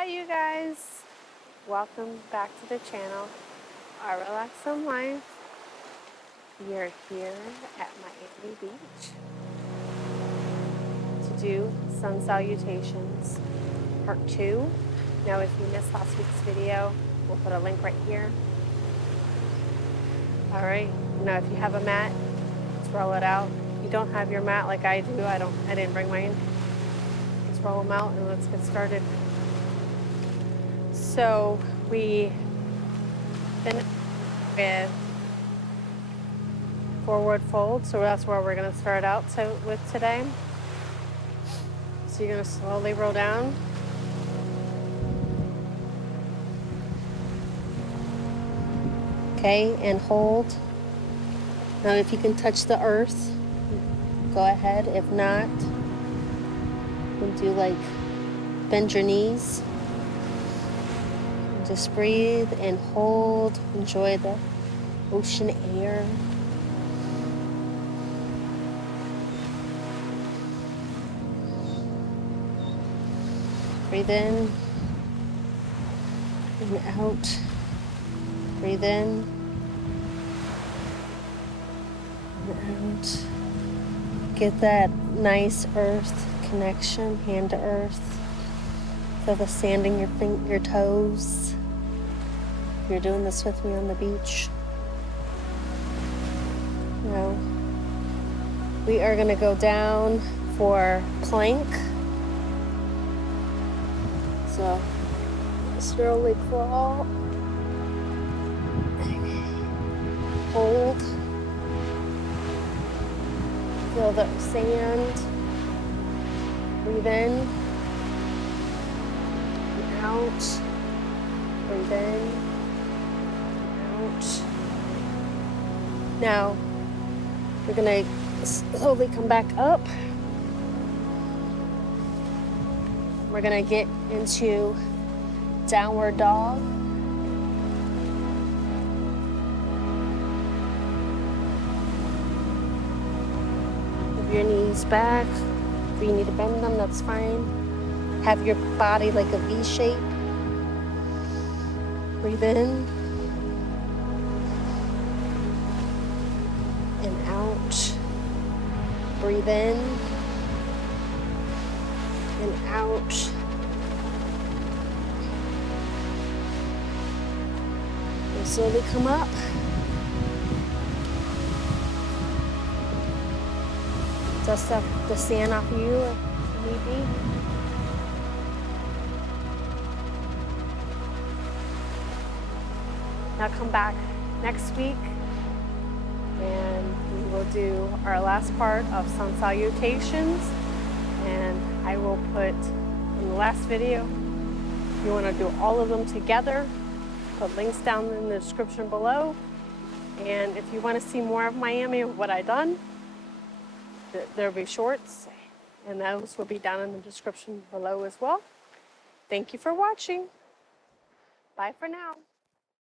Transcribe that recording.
Hi you guys, welcome back to the channel, Our Relax on Life. We are here at Miami Beach to do Sun Salutations Part 2. Now if you missed last week's video, we'll put a link right here. Alright, now if you have a mat, let's roll it out. If you don't have your mat like I do, I didn't bring mine. Let's roll them out and let's get started. So we finished with forward fold, so that's where we're going to start out with today. So you're going to slowly roll down. Okay, and hold. Now if you can touch the earth, go ahead. If not, you can do like bend your knees. Just breathe and hold. Enjoy the ocean air. Breathe in and out. Breathe in and out. Get that nice earth connection, hand to earth. Feel the sand in your toes. You're doing this with me on the beach. Now, we are going to go down for plank. So, slowly crawl. Hold. Feel the sand. Breathe in. And out. Breathe in. Now we're going to slowly come back up. We're going to get into downward dog. Move your knees back. If you need to bend them, that's fine. Have your body like a V shape. Breathe in. And out. Breathe in and out. And slowly come up. Dust up the sand off of you if need be. Now come back next week. And we will do our last part of Sun Salutations, and I will put in the last video, if you want to do all of them together, put links down in the description below. And if you want to see more of Miami, of what I've done, there'll be shorts, and those will be down in the description below as well. Thank you for watching. Bye for now.